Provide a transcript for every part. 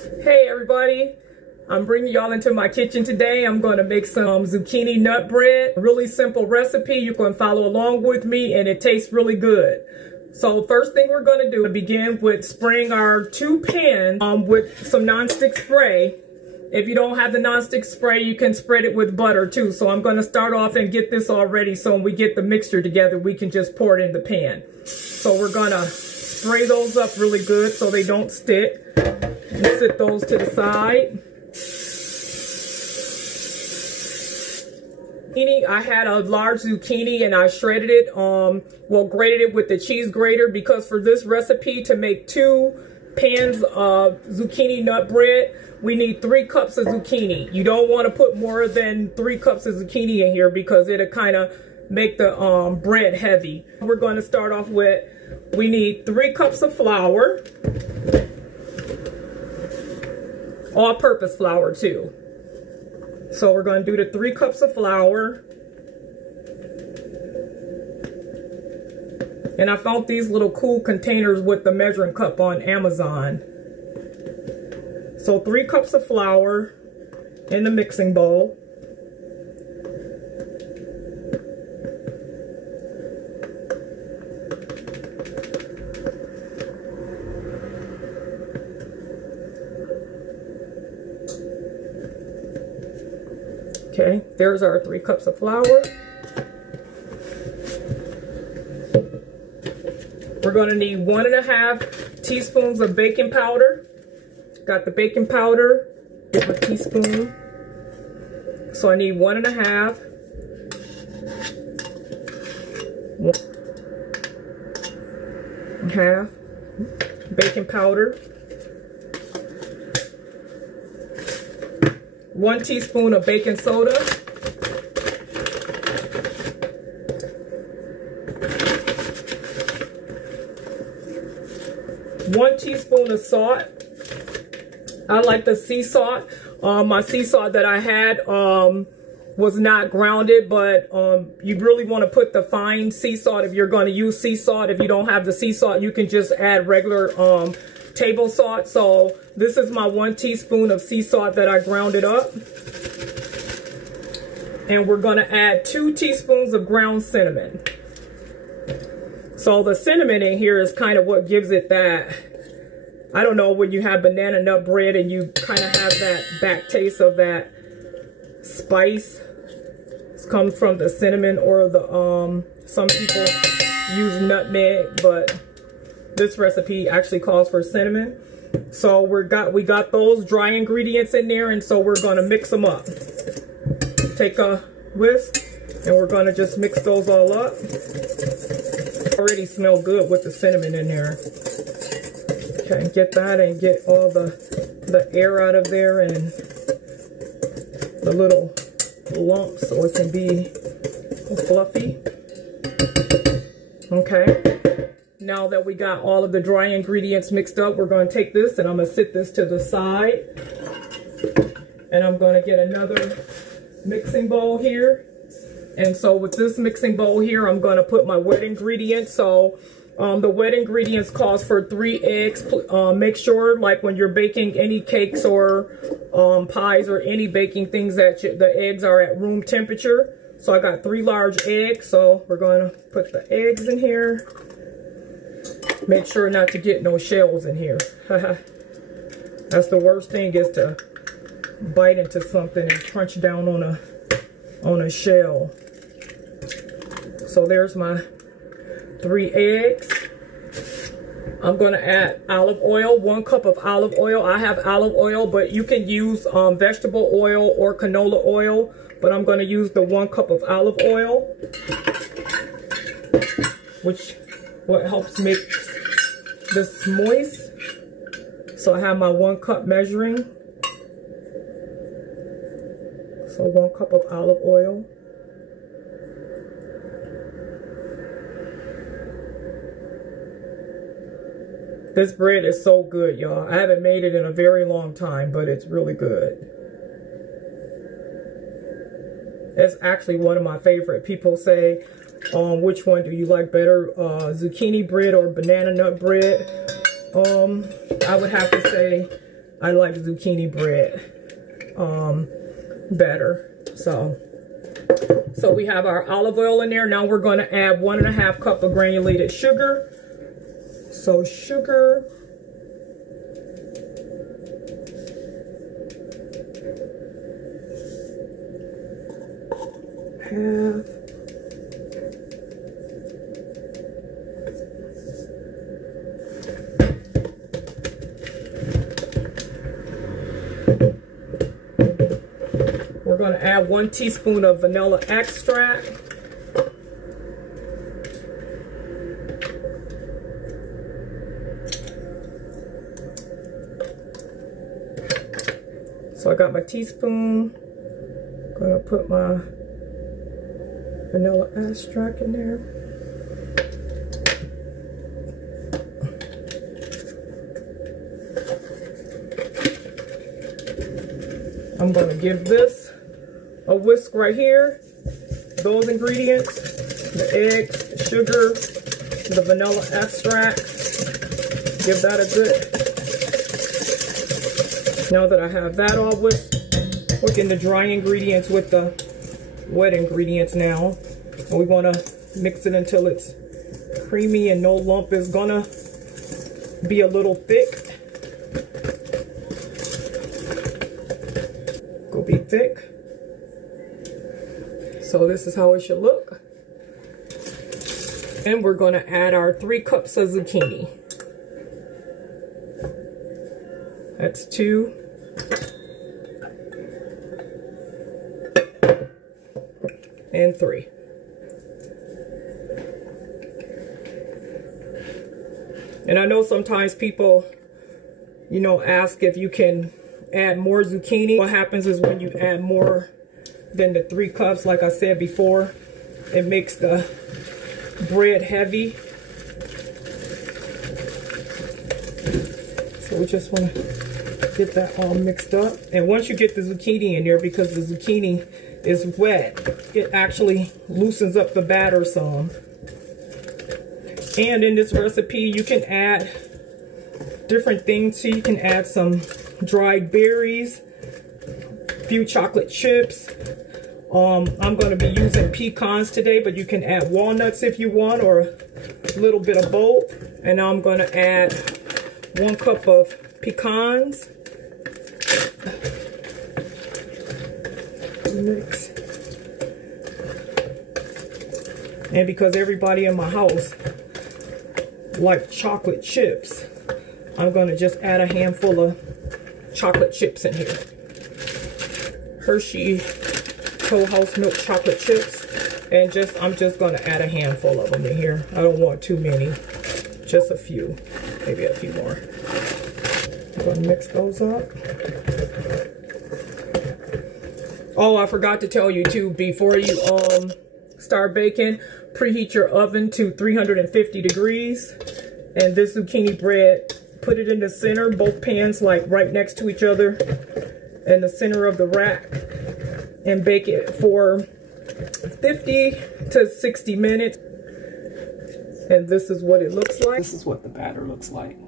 Hey everybody, I'm bringing y'all into my kitchen today. I'm going to make some zucchini nut bread. Really simple recipe. You can follow along with me and it tastes really good. So first thing we're going to do is begin with spraying our 2 pans with some nonstick spray. If you don't have the nonstick spray, you can spread it with butter too. So I'm going to start off and get this all ready so when we get the mixture together, we can just pour it in the pan. So we're going to spray those up really good so they don't stick. And set those to the side. I had a large zucchini and I shredded it, grated it with the cheese grater, because for this recipe to make 2 pans of zucchini nut bread, we need 3 cups of zucchini. You don't want to put more than 3 cups of zucchini in here because it'll kind of make the bread heavy. We're going to start off with, we need 3 cups of flour. All-purpose flour too. So we're going to do the 3 cups of flour. And I found these little cool containers with the measuring cup on Amazon. So 3 cups of flour in the mixing bowl. Okay, there's our 3 cups of flour. We're going to need 1½ teaspoons of baking powder. Got the baking powder, a teaspoon. So I need 1½ baking powder. 1 teaspoon of baking soda. 1 teaspoon of salt. I like the sea salt. My sea salt that I had was not grounded, but you really want to put the fine sea salt if you're going to use sea salt. If you don't have the sea salt, you can just add regular table salt. So this is my 1 teaspoon of sea salt that I grounded up. And we're going to add 2 teaspoons of ground cinnamon. So the cinnamon in here is kind of what gives it that, I don't know, when you have banana nut bread and you kind of have that back taste of that spice. It comes from the cinnamon, or the, some people use nutmeg, but this recipe actually calls for cinnamon. So we got those dry ingredients in there, and so we're going to mix them up. Take a whisk, and we're going to just mix those all up. Already smell good with the cinnamon in there. Okay, get that and get all the air out of there and the little lumps so it can be fluffy. Okay. Now that we got all of the dry ingredients mixed up, we're going to take this and I'm going to sit this to the side. And I'm going to get another mixing bowl here. And so with this mixing bowl here, I'm going to put my wet ingredients. So the wet ingredients calls for 3 eggs. Make sure, like when you're baking any cakes or pies or any baking things, that the eggs are at room temperature. So I got 3 large eggs. So we're going to put the eggs in here. Make sure not to get no shells in here. That's the worst thing, is to bite into something and crunch down on a shell. So there's my 3 eggs. I'm going to add olive oil, 1 cup of olive oil. I have olive oil, but you can use vegetable oil or canola oil. But I'm going to use the 1 cup of olive oil, which what helps make this moist. So I have my 1 cup measuring. So 1 cup of olive oil. This bread is so good, y'all. I haven't made it in a very long time, but it's really good. It's actually one of my favorite. People say, which one do you like better, zucchini bread or banana nut bread? I would have to say I like zucchini bread better. So we have our olive oil in there. Now we're going to add 1.5 cups of granulated sugar. So sugar. Half. We're going to add 1 teaspoon of vanilla extract. So I got my teaspoon. Gonna put my vanilla extract in there. I'm gonna give this a whisk right here. Those ingredients, the eggs, the sugar, the vanilla extract. Give that a good. Now that I have that all whisked, we're getting the dry ingredients with the wet ingredients now. And we want to mix it until it's creamy and no lump is gonna be a little thick. Go be thick. So this is how it should look. And we're going to add our 3 cups of zucchini. That's 2. And 3. And I know sometimes people, you know, ask if you can add more zucchini. What happens is when you add more than the 3 cups, like I said before, it makes the bread heavy. So we just want to get that all mixed up. And once you get the zucchini in there, because the zucchini is wet, it actually loosens up the batter some. And in this recipe, you can add different things. So you can add some dried berries, a few chocolate chips. I'm going to be using pecans today, but you can add walnuts if you want, or a little bit of both. And I'm going to add 1 cup of pecans. Mix. And because everybody in my house like chocolate chips, I'm going to just add a handful of chocolate chips in here. Hershey Whole House Milk chocolate chips. And I'm just going to add a handful of them in here. I don't want too many. Just a few. Maybe a few more. I'm going to mix those up. Oh, I forgot to tell you too, before you start baking, preheat your oven to 350 degrees. And this zucchini bread, put it in the center, both pans like right next to each other in the center of the rack, and bake it for 50 to 60 minutes. And this is what it looks like. This is what the batter looks like.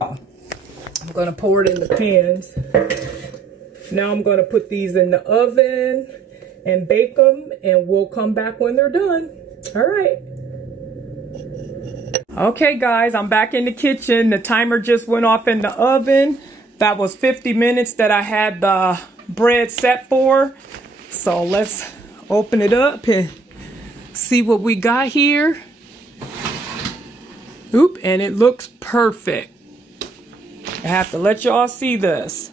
I'm going to pour it in the pans. Now I'm going to put these in the oven and bake them, and we'll come back when they're done. All right. Okay, guys, I'm back in the kitchen. The timer just went off in the oven. That was 50 minutes that I had the bread set for. So let's open it up and see what we got here. Oop, and it looks perfect. I have to let y'all see this.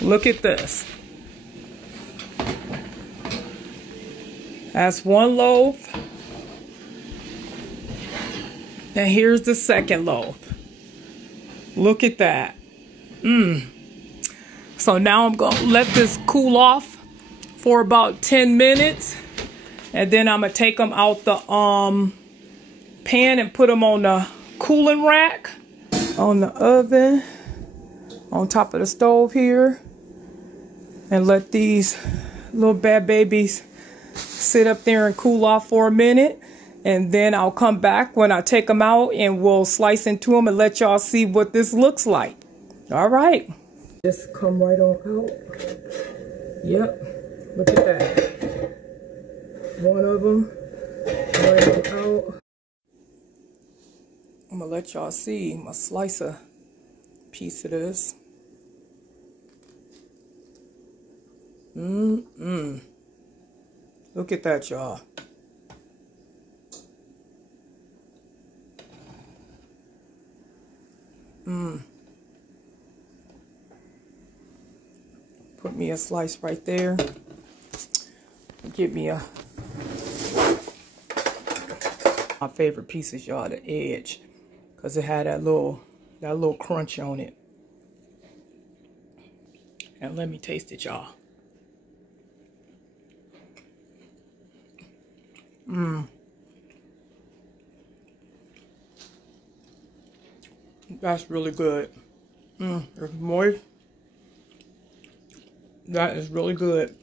Look at this. That's 1 loaf. And here's the second loaf. Look at that. So now I'm going to let this cool off for about 10 minutes. And then I'm going to take them out the pan and put them on the cooling rack. On the oven. On top of the stove here. And let these little bad babies sit up there and cool off for a minute. And then I'll come back when I take them out and we'll slice into them and let y'all see what this looks like. All right. Just come right on out. Yep. Look at that. One of them. Right on out. I'm going to let y'all see my slicer piece of this. Look at that, y'all. Put me a slice right there. Give me a my favorite pieces, y'all, the edge, because it had that little crunch on it. And let me taste it, y'all. That's really good. It's moist. That is really good.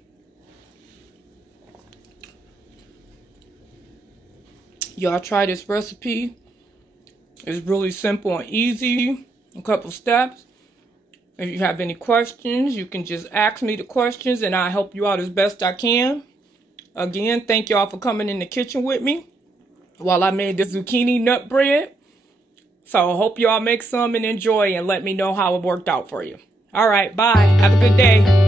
Y'all try this recipe. It's really simple and easy. A couple steps. If you have any questions, you can just ask me the questions and I'll help you out as best I can. Again, thank y'all for coming in the kitchen with me while I made this zucchini nut bread. So I hope y'all make some and enjoy and let me know how it worked out for you. All right, bye. Have a good day.